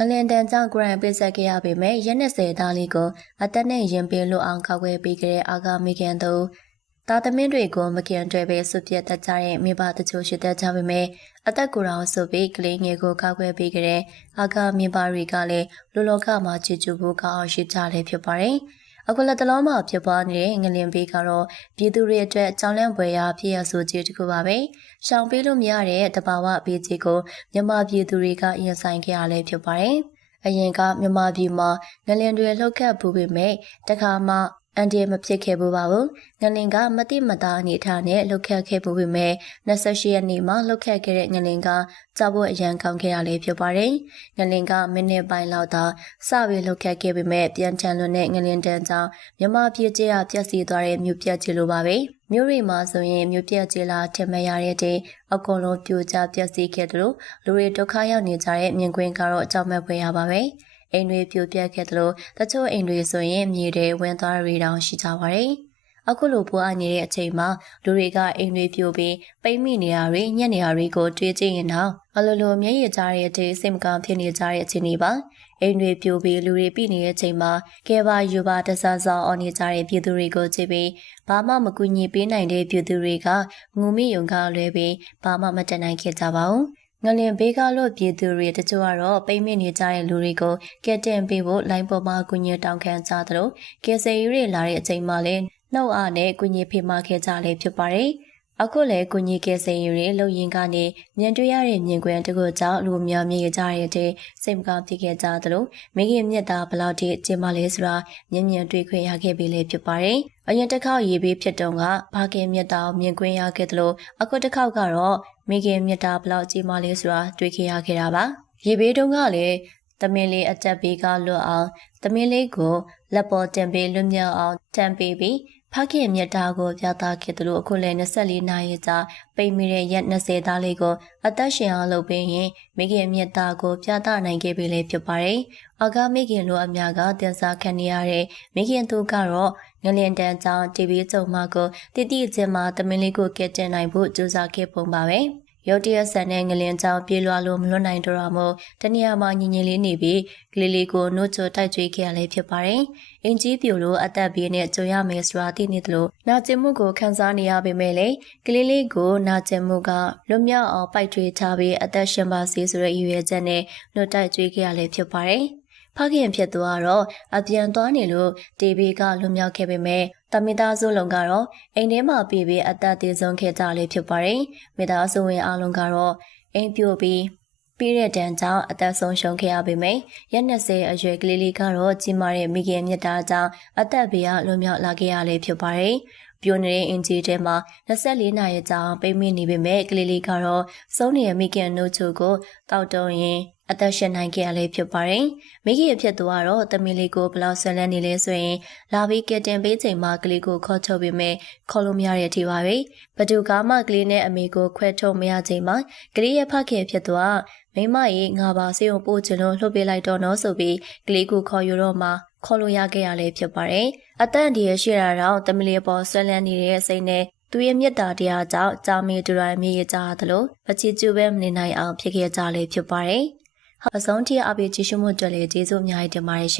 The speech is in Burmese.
ငလင်တန်ကြောင့်ဂရန်ပေးဆက်ခဲ့ရပေမဲ့ရက်20သားလေးကိုအသက်နဲ့ရင်ပင်လွတ်အောင်ခောက်ွယ်ပေးခဲ့တဲ့အာဂါမိခင်တို့သားသမင်းတွေကိုမကင်တွေပဲဆွပြတ်တတ်ကြတဲ့မိဘတချို့ရှိတတ်ကြပေမဲ့အသက်ကိုယ်တော်ဆိုပြီးကလေးငယ်ကိုခောက်ွယ်ပေးခဲ့တဲ့အာဂါမိဘတွေကလည်းလူလောကမှာချစ်ကျူဖို့ကောင်းအောင်ရှိကြလည်းဖြစ်ပါတယ်။ အခုလက်တလုံးမှာဖြစ်ပွားနေတဲ့ငလင်ပေးကတော့ပြည်သူတွေအတွက်ကြောင်းလန့်ပွဲရာဖြစ်ရဆိုကြီးတခုပါပဲ။ရှောင်ပေးလို့မရတဲ့တဘာဝပေးကြီးကိုမြန်မာပြည်သူတွေကရင်ဆိုင်ခဲ့ရလဲဖြစ်ပါတယ်။အရင်ကမြန်မာပြည်မှာငလင်တွေလှုပ်ခတ်ပူပေမဲ့တခါမှ အန်ဒီမဖြစ်ခဲ့ဘူးပါဘူး။ငလင်ကမတိမတာအနေထားနဲ့လှုပ်ခတ်ခဲ့ပူပေမဲ့28ရက်နေ့မှာလှုပ်ခတ်ခဲ့တဲ့ငလင်ကကြောက်ဖို့အရန်ကောင်းခဲ့ရလေဖြစ်ပါတယ်။ငလင်ကမိနစ်ပိုင်းလောက်သာစပြီးလှုပ်ခတ်ခဲ့ပေမဲ့ပြန်ချန်လွန်တဲ့ငလင်တန်းကြောင့်မြန်မာပြည်ကျရပျက်စီးသွားတဲ့မြို့ပြက်ကြီးလိုပါပဲ။မြို့တွေမှာဆိုရင်မြို့ပြက်ကြီးလာထင်မရတဲ့တဲ့အကုန်လုံးပြိုကျပျက်စီးခဲ့သလိုလူတွေဒုက္ခရောက်နေကြတဲ့မြင်ကွင်းကတော့အကြောက်မဲ့ဖွယ်ရပါပဲ။ အိမ်တွေပြိုပြက်ခဲ့သလိုတချို့အိမ်တွေဆိုရင်မြေတွေဝင်သွားတွေတောင်ရှိကြပါတယ်။အခုလိုပွားနေတဲ့အချိန်မှာလူတွေကအိမ်တွေပြိုပြီးပိတ်မိနေရတွေညက်နေရတွေကိုတွေးကြည့်ရင်တော့အလိုလိုမျက်ရည်ကြားတဲ့အထိစိတ်မကောင်းဖြစ်နေကြတဲ့အခြေအနေပါ။အိမ်တွေပြိုပြီးလူတွေပြည့်နေတဲ့အချိန်မှာကဲပါယူပါတဆဆအော်နေကြတဲ့ပြည်သူတွေကိုကြည့်ပြီးဘာမှမကူညီပေးနိုင်တဲ့ပြည်သူတွေကငုံမိယုံကလွဲပြီးဘာမှမတတ်နိုင်ခဲ့ကြပါဘူး။ ငလင်ဘေးကားလို့ပြည်သူတွေတချို့ကတော့ပိတ်မိနေကြတဲ့လူတွေကိုကဲတင်ပေးဖို့လိုင်းပေါ်မှာကုညတောင်းခံကြသလိုကဲဆယ်ရီတွေလာတဲ့အချိန်မှလည်းနှုတ်အားနဲ့ကုညဖေးမခဲ့ကြလေဖြစ်ပါတယ်။ အခုလည်းကုညီကဲစိန်ယူတွေလှုပ်ရင်ကနေမြင်တွေ့ရတဲ့မြင်ကွင်းတကူကြောင့်လူများမြင်ကြရတဲ့စိတ်မကောင်းဖြစ်ခဲ့ကြသလိုမိခင်မြတ်သားဘလောက်ထိကျင်းမလဲဆိုတာမြင်မြင်တွေ့ခွင့်ရခဲ့ပြီလေဖြစ်ပါတယ်။အရင်တစ်ခေါက်ရေးပေးဖြစ်တုန်းကဘာခင်မြတ်သားမြင်ကွင်းရခဲ့သလိုအခုတစ်ခေါက်ကတော့မိခင်မြတ်သားဘလောက်ကျင်းမလဲဆိုတာတွေ့ခဲ့ရခဲ့တာပါ။ရေးပေးတုန်းကလည်းသမင်းလေးအတက်ပေးကလွတ်အောင်သမင်းလေးကိုလက်ပေါ်တင်ပေးလွတ်မြောက်အောင်တန်ပေးပြီး ဖခင်မြတ်တာကိုပြသခဲ့သလိုအခုလည်း24နာရီကြာပိတ်မိတဲ့ရက်20သားလေးကိုအသက်ရှင်အောင်လုပ်ပေးရင်မိခင်မြတ်တာကိုပြသနိုင်ခဲ့ပြီလေဖြစ်ပါတယ်။အာဂမိခင်လိုအများကတင်စားခံနေရတဲ့မိခင်သူကတော့ငလင်တန်းကြောင့် TV ကြုံမကိုတတိချင်းမှာတမင်လေးကိုကဲတင်နိုင်ဖို့ကြိုးစားခဲ့ပုံပါပဲ။ ရုတ်တရက်ဆန်တဲ့ငလင်ကြောင်ပြေးလွှာလို့မလွတ်နိုင်တော့တာမို့တနေရာမှာညင်ညင်လေးနေပြီးကလေးလေးကိုနှုတ်ချိုတိုက်ကြွေးခဲ့ရလဲဖြစ်ပါတယ်။အင်ကြီးပြိုလို့အသက်ဘေးနဲ့ကြုံရမယ်ဆိုတာသိနေသလိုနာကျင်မှုကိုခံစားနေရပေမဲ့လေကလေးလေးကိုနာကျင်မှုကလွတ်မြောက်အောင်ပိုက်ထွေးထားပြီးအသက်ရှင်ပါစေဆိုတဲ့ရည်ရွယ်ချက်နဲ့နှုတ်တိုက်ကြွေးခဲ့ရလဲဖြစ်ပါတယ်။ ဖခင်ဖြစ်သူကတော့အပြန်သွားနေလို့တေဘီကလွန်မြောက်ခဲ့ပေမဲ့တမိသားစုလုံးကတော့အိမ်ထဲမှာပြေးပြီးအသက်သေးဆုံးခဲ့ကြလေဖြစ်ပါတယ်။မိသားစုဝင်အားလုံးကတော့အိမ်ပြိုပြီးပြီးတဲ့တန်းကြောင့်အသက်ဆုံးရှုံးခဲ့ရပေမယ့်ရက်20အရွယ်ကလေးလေးကတော့ကြီးမားတဲ့မိခင်မြတ်တာကြောင့်အသက်ဘေးကလွန်မြောက်လာခဲ့ရလေဖြစ်ပါတယ်။ပြိုနေတဲ့အင်ဂျီထဲမှာ24နာရီကြာပိတ်မိနေပေမဲ့ကလေးလေးကတော့စုံနေတဲ့မိခင်နှုတ်ချိုကိုတောက်တုံရင် အသက်ရှင်နိုင်ခဲ့ရလေဖြစ်ပါတယ်။မိခင်အဖြစ်သူကတော့တမီလေးကိုဘလောက်ဆွဲလန်းနေလဲဆိုရင်လာပြီးကတင်ပေးချိန်မှာကလေးကိုခေါ်ထုတ်ပြီးမဲ့ခေါ်လို့မရတဲ့အထိပါပဲ။ဘသူကမှကလေးနဲ့အမေကိုခွဲထုတ်မရချိန်မှာကလေးရဲ့ဖခင်ဖြစ်သူကမိမကြီးငါပါစေုံပို့ချင်လို့လှုပ်ပေးလိုက်တော့နော်ဆိုပြီးကလေးကိုခေါ်ယူတော့မှခေါ်လို့ရခဲ့ရလေဖြစ်ပါတယ်။အတန်ဒီရရှိတာတော့တမီလေးပေါ်ဆွဲလန်းနေတဲ့စိတ်နဲ့သူရဲ့မေတ္တာတရားကြောင့်ကြာမီတူရိုင်းမြေရကြသလိုအချီကျူပဲမနေနိုင်အောင်ဖြစ်ခဲ့ကြလေဖြစ်ပါတယ်။ အဆုံးထိအပိကြည့်ရှုမှုကြွလေကျေးဇူးအများကြီးတင်ပါတယ်